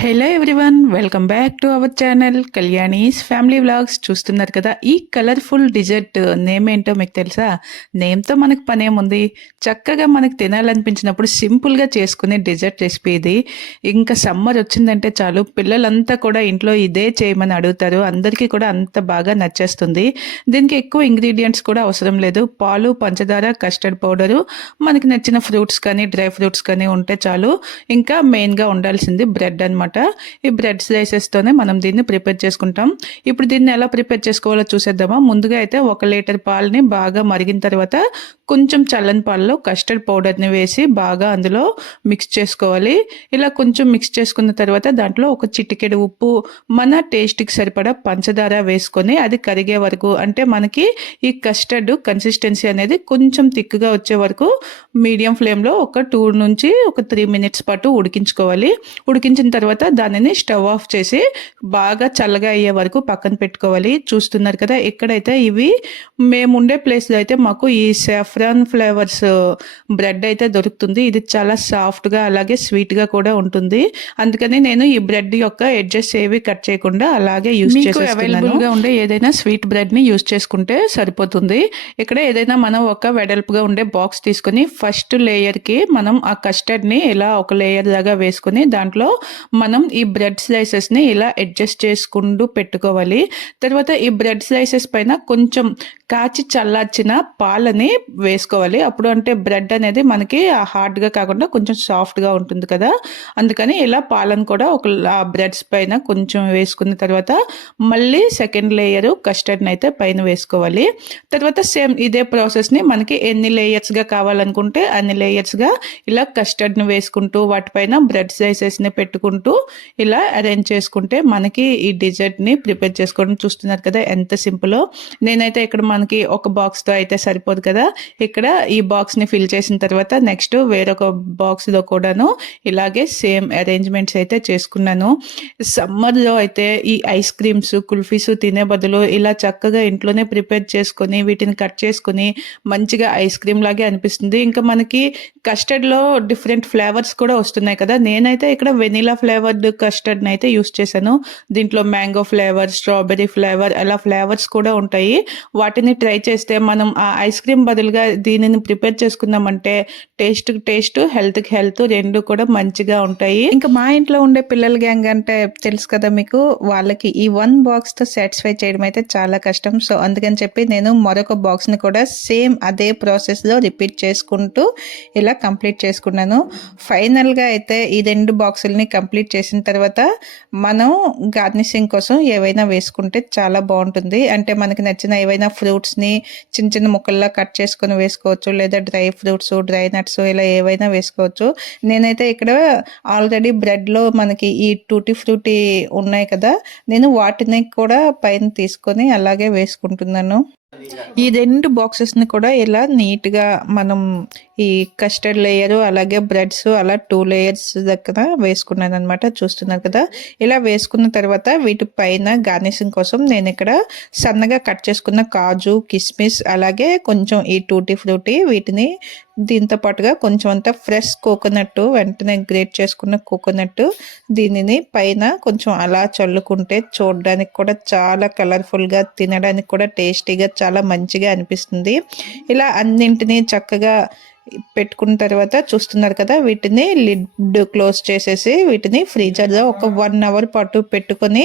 Hello everyone, welcome back to our channel Kalyani's family vlogs. చూస్తున్నారు కదా, ఈ కలర్ఫుల్ డిజర్ట్ నేమ్ ఏంటో మీకు తెలుసా? నేమ్తో మనకు పనేముంది, చక్కగా మనకు తినాలనిపించినప్పుడు సింపుల్గా చేసుకునే డిజర్ట్ రెసిపీ ఇది. ఇంకా సమ్మర్ వచ్చిందంటే చాలు, పిల్లలంతా కూడా ఇంట్లో ఇదే చేయమని అడుగుతారు. అందరికీ కూడా అంత బాగా నచ్చేస్తుంది. దీనికి ఎక్కువ ఇంగ్రీడియంట్స్ కూడా అవసరం లేదు. పాలు, పంచదార, కస్టర్డ్ పౌడరు, మనకి నచ్చిన ఫ్రూట్స్ కానీ డ్రై ఫ్రూట్స్ కానీ ఉంటే చాలు. ఇంకా మెయిన్గా ఉండాల్సింది బ్రెడ్ అనమాట. ఈ బ్రెడ్ స్లైసెస్తోనే మనం దీన్ని ప్రిపేర్ చేసుకుంటాం. ఇప్పుడు దీన్ని ఎలా ప్రిపేర్ చేసుకోవాలో చూసేద్దామా. ముందుగా అయితే 1 లీటర్ పాలని బాగా మరిగిన తర్వాత కొంచెం చల్లని పాలలో కస్టర్డ్ పౌడర్ని వేసి బాగా అందులో మిక్స్ చేసుకోవాలి. ఇలా కొంచెం మిక్స్ చేసుకున్న తర్వాత దాంట్లో ఒక చిటికెడు ఉప్పు, మన టేస్ట్కి సరిపడా పంచదార వేసుకొని అది కరిగే వరకు, అంటే మనకి ఈ కస్టర్డ్ కన్సిస్టెన్సీ అనేది కొంచెం థిక్గా వచ్చే వరకు మీడియం ఫ్లేమ్లో ఒక 2 నుంచి 3 మినిట్స్ పాటు ఉడికించుకోవాలి. ఉడికించిన తర్వాత దానిని స్టవ్ ఆఫ్ చేసి బాగా చల్లగా అయ్యే వరకు పక్కన పెట్టుకోవాలి. చూస్తున్నారు కదా, ఎక్కడైతే ఇవి మేము ఉండే ప్లేస్లో అయితే మాకు ఈ సాఫ్రాన్ ఫ్లేవర్స్ బ్రెడ్ అయితే దొరుకుతుంది. ఇది చాలా సాఫ్ట్గా అలాగే స్వీట్గా కూడా ఉంటుంది. అందుకని నేను ఈ బ్రెడ్ యొక్క ఎడ్జెస్ ఏవి కట్ చేయకుండా అలాగే యూస్ చేసేస్తున్నాను. అవైలబుల్గా ఉండే ఏదైనా స్వీట్ బ్రెడ్ని యూస్ చేసుకుంటే సరిపోతుంది. ఇక్కడ ఏదైనా మనం ఒక వెడల్పుగా ఉండే బాక్స్ తీసుకొని ఫస్ట్ లేయర్కి మనం ఆ కస్టర్డ్ని ఇలా ఒక లేయర్ లాగా వేసుకొని దాంట్లో మనం ఈ బ్రెడ్ స్లైసెస్ని ఇలా అడ్జస్ట్ చేసుకుంటూ పెట్టుకోవాలి. తర్వాత ఈ బ్రెడ్ స్లైసెస్ పైన కొంచెం కాచి చల్లార్చిన పాలని వేసుకోవాలి. అప్పుడు అంటే బ్రెడ్ అనేది మనకి హార్డ్గా కాకుండా కొంచెం సాఫ్ట్గా ఉంటుంది కదా, అందుకని ఇలా పాలను కూడా ఒక బ్రెడ్స్ పైన కొంచెం వేసుకున్న తర్వాత మళ్ళీ సెకండ్ లేయరు కస్టర్డ్ని అయితే పైన వేసుకోవాలి. తర్వాత సేమ్ ఇదే ప్రాసెస్ని మనకి ఎన్ని లేయర్స్గా కావాలనుకుంటే అన్ని లేయర్స్గా ఇలా కస్టర్డ్ని వేసుకుంటూ వాటిపైన బ్రెడ్ స్లైసెస్ని పెట్టుకుంటూ ఇలా అరేంజ్ చేసుకుంటే మనకి ఈ డిజర్ట్ని ప్రిపేర్ చేసుకోవడం. చూస్తున్నారు కదా ఎంత సింపుల్. నేనైతే ఇక్కడ మనకి ఒక బాక్స్తో అయితే సరిపోదు కదా, ఇక్కడ ఈ బాక్స్ని ఫిల్ చేసిన తర్వాత నెక్స్ట్ వేరొక బాక్స్లో కూడాను ఇలాగే సేమ్ అరేంజ్మెంట్స్ అయితే చేసుకున్నాను. సమ్మర్లో అయితే ఈ ఐస్ క్రీమ్స్, కుల్ఫీస్ తినే బదులు ఇలా చక్కగా ఇంట్లోనే ప్రిపేర్ చేసుకొని వీటిని కట్ చేసుకొని మంచిగా ఐస్ క్రీమ్ లాగే అనిపిస్తుంది. ఇంకా మనకి కస్టర్డ్లో డిఫరెంట్ ఫ్లేవర్స్ కూడా వస్తున్నాయి కదా, నేనైతే ఇక్కడ వెనిలా ఫ్లేవర్డ్ కస్టర్డ్ని అయితే యూస్ చేశాను. దీంట్లో మ్యాంగో ఫ్లేవర్, స్ట్రాబెర్రీ ఫ్లేవర్ అలా ఫ్లేవర్స్ కూడా ఉంటాయి. వాటిని ట్రై చేస్తే మనం ఆ ఐస్ క్రీమ్ బదులుగా దీనిని ప్రిపేర్ చేసుకున్నామంటే టేస్ట్, హెల్త్కి హెల్త్ రెండు కూడా మంచిగా ఉంటాయి. ఇంకా మా ఇంట్లో ఉండే పిల్లల గ్యాంగ్ అంటే తెలుసు కదా మీకు, వాళ్ళకి ఈ 1 బాక్స్తో సాటిస్ఫై చేయడం అయితే చాలా కష్టం. సో అందుకని చెప్పి నేను మరొక బాక్స్ని కూడా సేమ్ అదే ప్రాసెస్లో రిపీట్ చేసుకుంటూ ఇలా కంప్లీట్ చేసుకున్నాను. ఫైనల్గా అయితే ఈ 2 బాక్సుల్ని కంప్లీట్ చేసిన తర్వాత మనం గార్నిషింగ్ కోసం ఏవైనా వేసుకుంటే చాలా బాగుంటుంది. అంటే మనకి నచ్చిన ఏవైనా ఫ్రూట్స్ని చిన్న చిన్న ముక్కల్లా కట్ చేసుకొని వేసుకోవచ్చు, లేదా డ్రై ఫ్రూట్స్, డ్రై నట్స్ ఇలా ఏవైనా వేసుకోవచ్చు. నేనైతే ఇక్కడ ఆల్రెడీ బ్రెడ్లో మనకి ఈ టూటీ ఫ్రూటీ ఉన్నాయి కదా, నేను వాటిని కూడా పైన తీసుకొని అలాగే వేసుకుంటున్నాను. ఈ 2 బాక్సెస్ని కూడా ఇలా నీట్గా మనం ఈ కస్టర్డ్ లేయరు అలాగే బ్రెడ్స్ అలా 2 లేయర్స్ దగ్గర వేసుకున్నాను అనమాట. చూస్తున్నారు కదా, ఇలా వేసుకున్న తర్వాత వీటి పైన గార్నిషింగ్ కోసం నేను ఇక్కడ సన్నగా కట్ చేసుకున్న కాజు, కిస్మిస్ అలాగే కొంచెం ఈ టూటీ ఫ్రూటీ, వీటిని దీంతో పాటుగా కొంచెం అంతా ఫ్రెష్ కోకోనట్, వెంటనే గ్రేట్ చేసుకున్న కోకోనట్, దీనిని పైన కొంచెం అలా చల్లుకుంటే చూడడానికి కూడా చాలా కలర్ఫుల్గా, తినడానికి కూడా టేస్టీగా చాలా మంచిగా అనిపిస్తుంది. ఇలా అన్నింటినీ చక్కగా పెట్టుకున్న తర్వాత చూస్తున్నారు కదా, వీటిని లిడ్ క్లోజ్ చేసేసి వీటిని ఫ్రీజర్లో ఒక 1 అవర్ పాటు పెట్టుకొని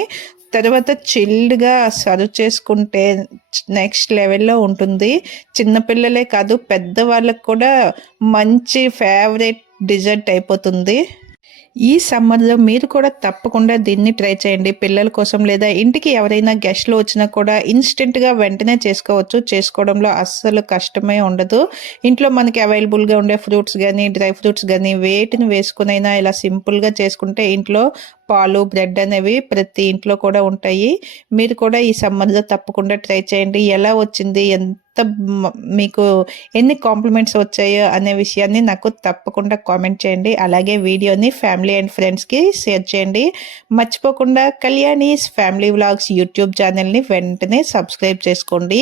తర్వాత చిల్డ్గా సర్వ్ చేసుకుంటే నెక్స్ట్ లెవెల్లో ఉంటుంది. చిన్నపిల్లలే కాదు, పెద్దవాళ్ళకు కూడా మంచి ఫేవరెట్ డిజర్ట్ అయిపోతుంది. ఈ సమ్మర్లో మీరు కూడా తప్పకుండా దీన్ని ట్రై చేయండి పిల్లల కోసం, లేదా ఇంటికి ఎవరైనా గెస్ట్లు వచ్చినా కూడా ఇన్స్టెంట్గా వెంటనే చేసుకోవచ్చు. చేసుకోవడంలో అస్సలు కష్టమే ఉండదు. ఇంట్లో మనకి అవైలబుల్గా ఉండే ఫ్రూట్స్ కానీ డ్రై ఫ్రూట్స్ కానీ వేటిని వేసుకునైనా ఇలా సింపుల్గా చేసుకుంటే ఇంట్లో పాలు, బ్రెడ్ అనేవి ప్రతి ఇంట్లో కూడా ఉంటాయి. మీరు కూడా ఈ సమ్మర్లో తప్పకుండా ట్రై చేయండి. ఎలా వచ్చింది, మీకు ఎన్ని కాంప్లిమెంట్స్ వచ్చాయో అనే విషయాన్ని నాకు తప్పకుండా కామెంట్ చేయండి. అలాగే వీడియోని ఫ్యామిలీ అండ్ ఫ్రెండ్స్కి షేర్ చేయండి. మర్చిపోకుండా కళ్యాణీస్ ఫ్యామిలీ వ్లాగ్స్ యూట్యూబ్ ఛానల్ని వెంటనే సబ్స్క్రైబ్ చేసుకోండి.